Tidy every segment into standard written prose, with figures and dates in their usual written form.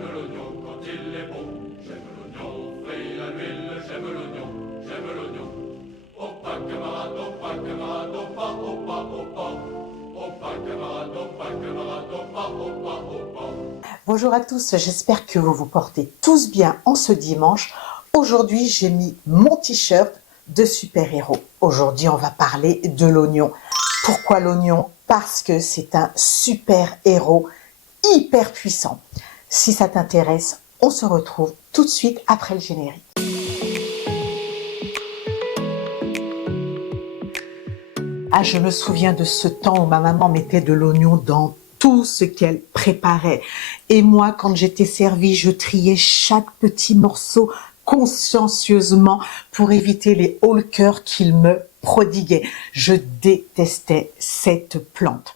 j'aime l'oignon quand il est bon. J'aime l'oignon frit à l'huile, j'aime l'oignon, j'aime l'oignon. Oh pas camarade, oh pas camarade, oh pas, oh pas, oh pas. Oh pas camarade, oh pas camarade, oh pas, oh pas, oh pas. Bonjour à tous, j'espère que vous vous portez tous bien en ce dimanche. Aujourd'hui, j'ai mis mon t-shirt de super-héros. Aujourd'hui, on va parler de l'oignon. Pourquoi l'oignon? Parce que c'est un super-héros hyper puissant. Si ça t'intéresse, on se retrouve tout de suite après le générique. Ah, je me souviens de ce temps où ma maman mettait de l'oignon dans tout ce qu'elle préparait. Et moi, quand j'étais servie, je triais chaque petit morceau consciencieusement pour éviter les hauts le cœur qu'il me prodiguait. Je détestais cette plante.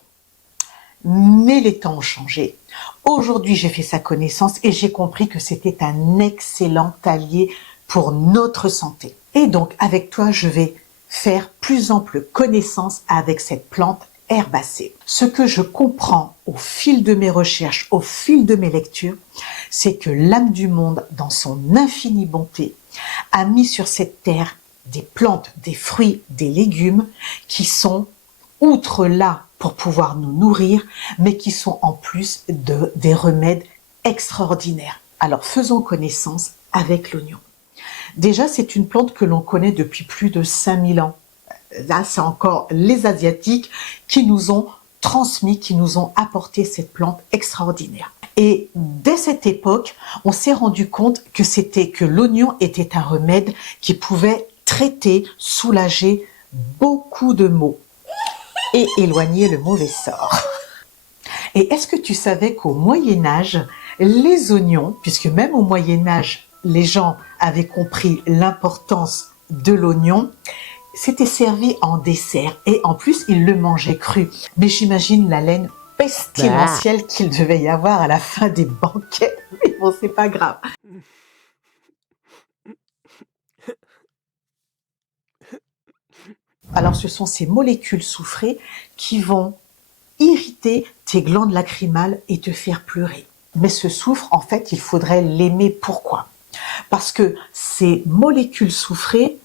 Mais les temps ont changé. Aujourd'hui, j'ai fait sa connaissance et j'ai compris que c'était un excellent allié pour notre santé. Et donc, avec toi, je vais faire plus ample connaissance avec cette plante herbacée. Ce que je comprends au fil de mes recherches, au fil de mes lectures, c'est que l'âme du monde, dans son infinie bonté, a mis sur cette terre des plantes, des fruits, des légumes qui sont, outre là, pour pouvoir nous nourrir, mais qui sont en plus des remèdes extraordinaires. Alors faisons connaissance avec l'oignon. Déjà, c'est une plante que l'on connaît depuis plus de 5000 ans. Là, c'est encore les Asiatiques qui nous ont transmis, qui nous ont apporté cette plante extraordinaire. Et dès cette époque, on s'est rendu compte que l'oignon était un remède qui pouvait traiter, soulager beaucoup de maux et éloigner le mauvais sort. Et est-ce que tu savais qu'au Moyen-Âge, les oignons, puisque même au Moyen-Âge, les gens avaient compris l'importance de l'oignon, c'était servi en dessert et en plus, ils le mangeaient cru. Mais j'imagine l'haleine pestilentielle qu'il devait y avoir à la fin des banquets. Mais bon, c'est pas grave. Alors, ce sont ces molécules soufrées qui vont irriter tes glandes lacrymales et te faire pleurer. Mais ce soufre, en fait, il faudrait l'aimer. Pourquoi? Parce que ces molécules soufrées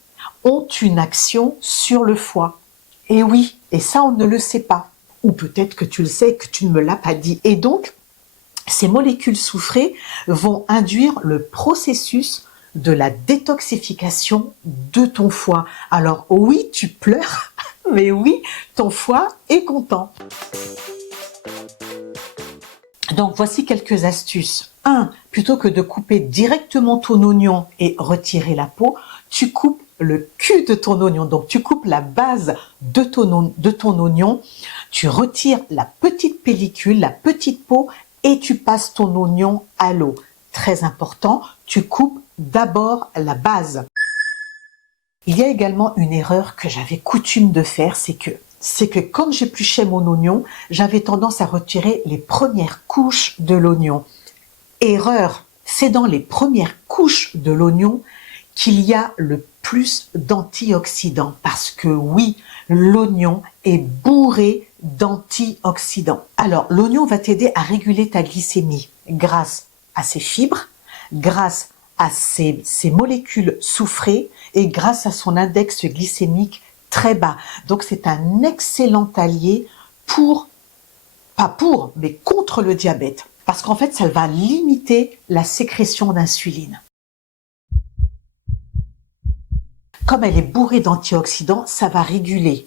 ont une action sur le foie. Et oui, et ça, on ne le sait pas. Ou peut-être que tu le sais et que tu ne me l'as pas dit. Et donc, ces molécules soufrées vont induire le processus de la détoxification de ton foie. Alors oui, tu pleures, mais oui, ton foie est content. Donc voici quelques astuces. 1. Plutôt que de couper directement ton oignon et retirer la peau, tu coupes le cul de ton oignon. Donc tu coupes la base de ton oignon, tu retires la petite pellicule, la petite peau et tu passes ton oignon à l'eau. Très important, tu coupes d'abord la base. Il y a également une erreur que j'avais coutume de faire, c'est que quand j'épluchais mon oignon, j'avais tendance à retirer les premières couches de l'oignon. Erreur, c'est dans les premières couches de l'oignon qu'il y a le plus d'antioxydants. Parce que oui, l'oignon est bourré d'antioxydants. Alors, l'oignon va t'aider à réguler ta glycémie grâce à ses fibres, grâce à ses molécules soufrées et grâce à son index glycémique très bas. Donc c'est un excellent allié mais contre le diabète. Parce qu'en fait, ça va limiter la sécrétion d'insuline. Comme elle est bourrée d'antioxydants, ça va réguler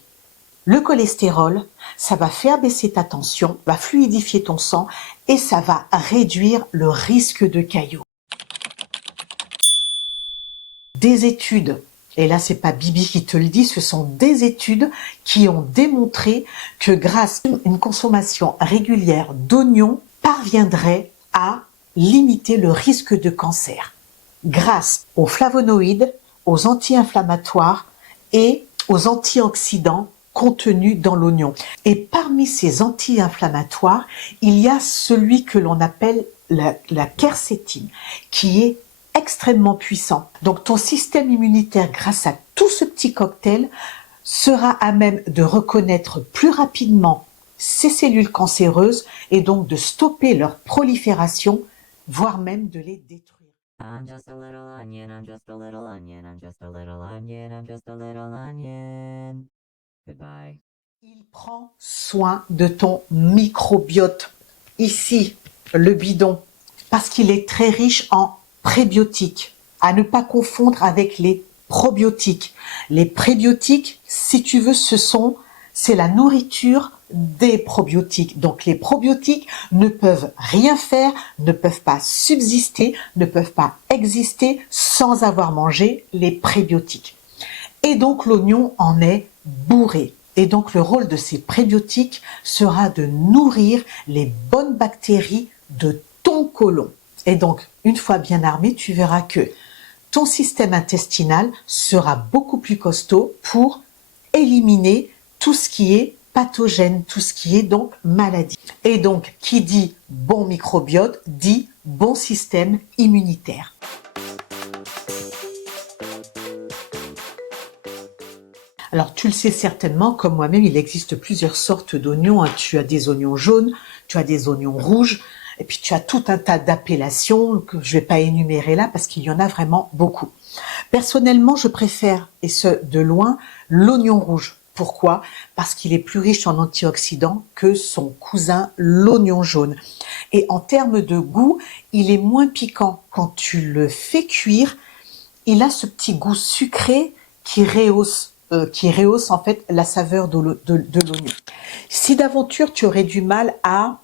le cholestérol, ça va faire baisser ta tension, va fluidifier ton sang et ça va réduire le risque de caillots. Des études, et là c'est pas Bibi qui te le dit, ce sont des études qui ont démontré que grâce à une consommation régulière d'oignons, parviendrait à limiter le risque de cancer. Grâce aux flavonoïdes, aux anti-inflammatoires et aux antioxydants contenus dans l'oignon. Et parmi ces anti-inflammatoires, il y a celui que l'on appelle la quercétine, qui est extrêmement puissant. Donc ton système immunitaire, grâce à tout ce petit cocktail, sera à même de reconnaître plus rapidement ces cellules cancéreuses et donc de stopper leur prolifération voire même de les détruire. I'm just a little onion, I'm just a little onion, I'm just a little onion, I'm just a little onion. Goodbye. Il prend soin de ton microbiote. Ici, le bidon, parce qu'il est très riche en prébiotiques. À ne pas confondre avec les probiotiques. Les prébiotiques, si tu veux, c'est la nourriture des probiotiques. Donc les probiotiques ne peuvent rien faire, ne peuvent pas subsister, ne peuvent pas exister sans avoir mangé les prébiotiques. Et donc l'oignon en est bourré. Et donc le rôle de ces prébiotiques sera de nourrir les bonnes bactéries de ton côlon. Et donc, une fois bien armé, tu verras que ton système intestinal sera beaucoup plus costaud pour éliminer tout ce qui est pathogène, tout ce qui est donc maladie. Et donc, qui dit bon microbiote, dit bon système immunitaire. Alors, tu le sais certainement, comme moi-même, il existe plusieurs sortes d'oignons. Tu as des oignons jaunes, tu as des oignons rouges, et puis tu as tout un tas d'appellations que je ne vais pas énumérer là parce qu'il y en a vraiment beaucoup. Personnellement, je préfère, et ce de loin, l'oignon rouge. Pourquoi? Parce qu'il est plus riche en antioxydants que son cousin, l'oignon jaune. Et en termes de goût, il est moins piquant. Quand tu le fais cuire, il a ce petit goût sucré qui rehausse en fait la saveur de l'oignon. Si d'aventure tu aurais du mal à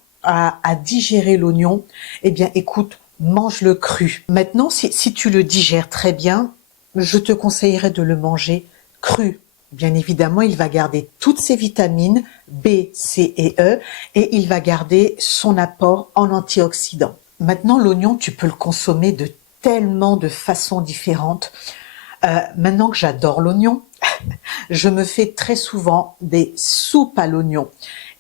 digérer l'oignon, eh bien écoute, mange-le cru. Maintenant, si tu le digères très bien, je te conseillerais de le manger cru. Bien évidemment, il va garder toutes ses vitamines B, C et E et il va garder son apport en antioxydants. Maintenant, l'oignon, tu peux le consommer de tellement de façons différentes. Maintenant que j'adore l'oignon, je me fais très souvent des soupes à l'oignon.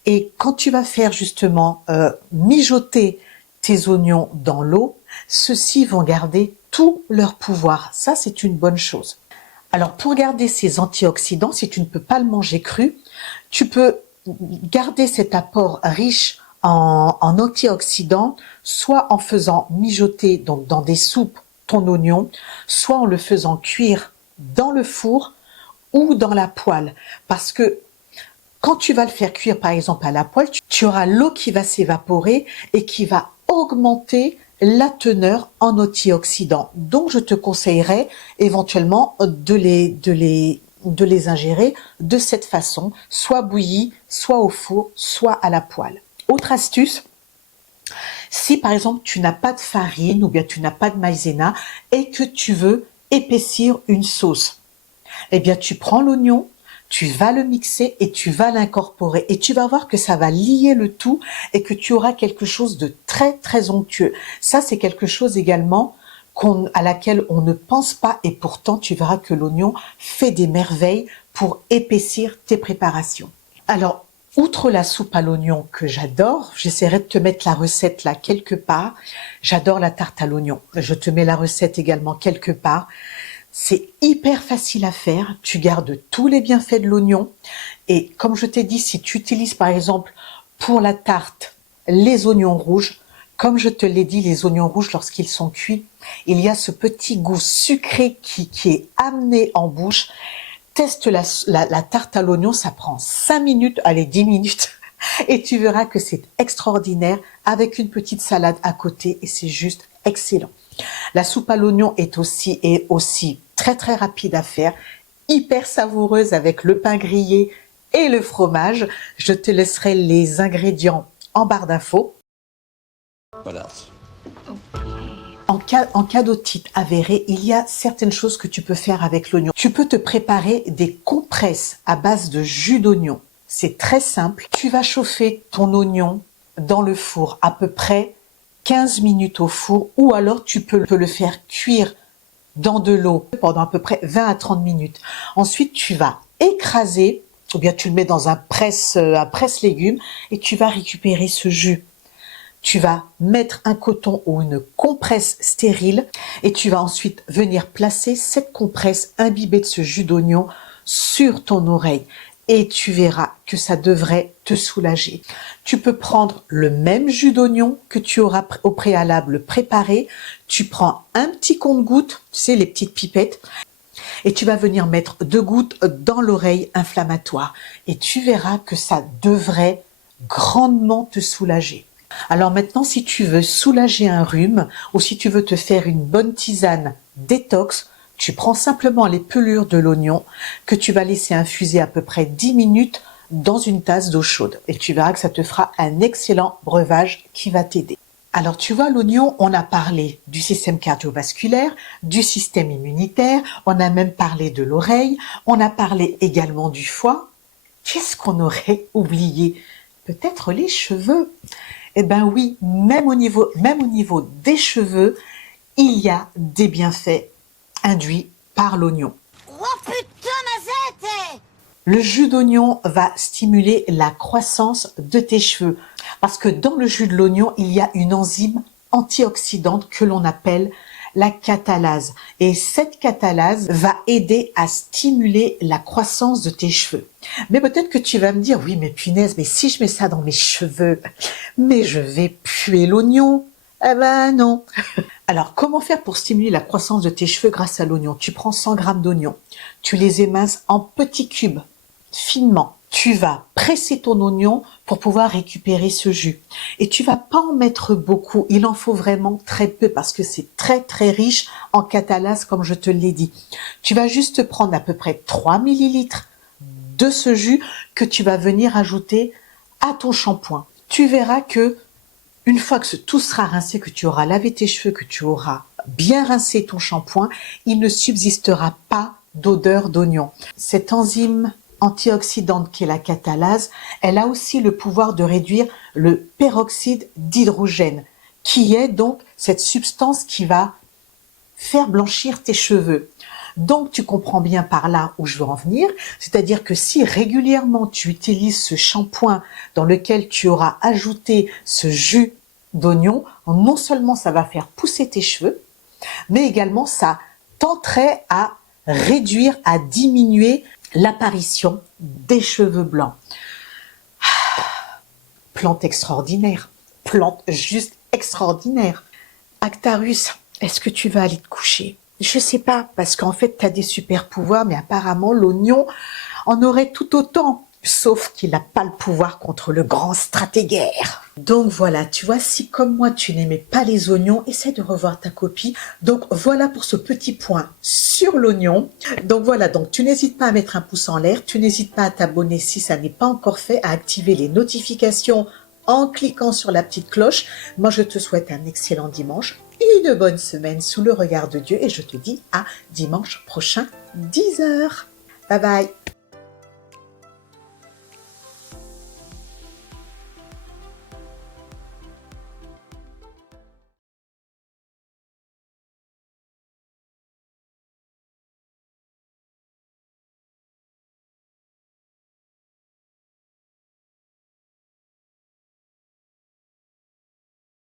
Et quand tu vas faire justement mijoter tes oignons dans l'eau, ceux-ci vont garder tout leur pouvoir. Ça, c'est une bonne chose. Alors, pour garder ces antioxydants, si tu ne peux pas le manger cru, tu peux garder cet apport riche en antioxydants, soit en faisant mijoter donc dans des soupes ton oignon, soit en le faisant cuire dans le four ou dans la poêle. Parce que quand tu vas le faire cuire, par exemple, à la poêle, tu auras l'eau qui va s'évaporer et qui va augmenter la teneur en antioxydants. Donc, je te conseillerais éventuellement de les ingérer de cette façon, soit bouillis, soit au four, soit à la poêle. Autre astuce, si par exemple tu n'as pas de farine ou bien tu n'as pas de maïzena et que tu veux épaissir une sauce, eh bien tu prends l'oignon, tu vas le mixer et tu vas l'incorporer et tu vas voir que ça va lier le tout et que tu auras quelque chose de très très onctueux. Ça, c'est quelque chose également à laquelle on ne pense pas et pourtant tu verras que l'oignon fait des merveilles pour épaissir tes préparations. Alors, outre la soupe à l'oignon que j'adore, j'essaierai de te mettre la recette là quelque part. J'adore la tarte à l'oignon. Je te mets la recette également quelque part. C'est hyper facile à faire, tu gardes tous les bienfaits de l'oignon et comme je t'ai dit, si tu utilises par exemple pour la tarte les oignons rouges, comme je te l'ai dit, les oignons rouges lorsqu'ils sont cuits, il y a ce petit goût sucré qui est amené en bouche. Teste la tarte à l'oignon, ça prend 5 minutes, allez 10 minutes et tu verras que c'est extraordinaire avec une petite salade à côté et c'est juste excellent. La soupe à l'oignon est aussi très très rapide à faire, hyper savoureuse avec le pain grillé et le fromage. Je te laisserai les ingrédients en barre d'infos. En cas d'otite avérée, il y a certaines choses que tu peux faire avec l'oignon. Tu peux te préparer des compresses à base de jus d'oignon. C'est très simple. Tu vas chauffer ton oignon dans le four à peu près 15 minutes au four ou alors tu peux le faire cuire dans de l'eau pendant à peu près 20 à 30 minutes. Ensuite, tu vas écraser ou bien tu le mets dans un presse-légumes et tu vas récupérer ce jus. Tu vas mettre un coton ou une compresse stérile et tu vas ensuite venir placer cette compresse imbibée de ce jus d'oignon sur ton oreille. Et tu verras que ça devrait te soulager. Tu peux prendre le même jus d'oignon que tu auras au préalable préparé. Tu prends un petit compte-gouttes, tu sais, les petites pipettes, et tu vas venir mettre 2 gouttes dans l'oreille inflammatoire. Et tu verras que ça devrait grandement te soulager. Alors maintenant, si tu veux soulager un rhume ou si tu veux te faire une bonne tisane détox, tu prends simplement les pelures de l'oignon que tu vas laisser infuser à peu près 10 minutes dans une tasse d'eau chaude. Et tu verras que ça te fera un excellent breuvage qui va t'aider. Alors tu vois, l'oignon, on a parlé du système cardiovasculaire, du système immunitaire, on a même parlé de l'oreille, on a parlé également du foie. Qu'est-ce qu'on aurait oublié? Peut-être les cheveux. Eh ben oui, même au niveau des cheveux, il y a des bienfaits induits par l'oignon. Oh putain, Mazette! Le jus d'oignon va stimuler la croissance de tes cheveux parce que dans le jus de l'oignon, il y a une enzyme antioxydante que l'on appelle la catalase. Et cette catalase va aider à stimuler la croissance de tes cheveux. Mais peut-être que tu vas me dire, oui, mais punaise, mais si je mets ça dans mes cheveux, mais je vais puer l'oignon. Eh ben non. Alors, comment faire pour stimuler la croissance de tes cheveux grâce à l'oignon? Tu prends 100 g d'oignons, tu les éminces en petits cubes, finement. Tu vas presser ton oignon pour pouvoir récupérer ce jus. Et tu vas pas en mettre beaucoup, il en faut vraiment très peu parce que c'est très très riche en catalase comme je te l'ai dit. Tu vas juste prendre à peu près 3 ml de ce jus que tu vas venir ajouter à ton shampoing. Tu verras que une fois que tout sera rincé, que tu auras lavé tes cheveux, que tu auras bien rincé ton shampoing, il ne subsistera pas d'odeur d'oignon. Cette enzyme antioxydante qui est la catalase, elle a aussi le pouvoir de réduire le peroxyde d'hydrogène, qui est donc cette substance qui va faire blanchir tes cheveux. Donc tu comprends bien par là où je veux en venir, c'est-à-dire que si régulièrement tu utilises ce shampoing dans lequel tu auras ajouté ce jus d'oignon, non seulement ça va faire pousser tes cheveux, mais également ça tenterait à réduire, à diminuer l'apparition des cheveux blancs. Plante extraordinaire, plante juste extraordinaire. Actarus, est-ce que tu vas aller te coucher? Je sais pas, parce qu'en fait, tu as des super pouvoirs, mais apparemment, l'oignon en aurait tout autant. Sauf qu'il n'a pas le pouvoir contre le grand stratégaire. Donc voilà, tu vois, si comme moi, tu n'aimais pas les oignons, essaie de revoir ta copie. Donc voilà pour ce petit point sur l'oignon. Donc voilà, donc tu n'hésites pas à mettre un pouce en l'air, tu n'hésites pas à t'abonner si ça n'est pas encore fait, à activer les notifications en cliquant sur la petite cloche. Moi, je te souhaite un excellent dimanche, une bonne semaine sous le regard de Dieu et je te dis à dimanche prochain, 10 h. Bye bye.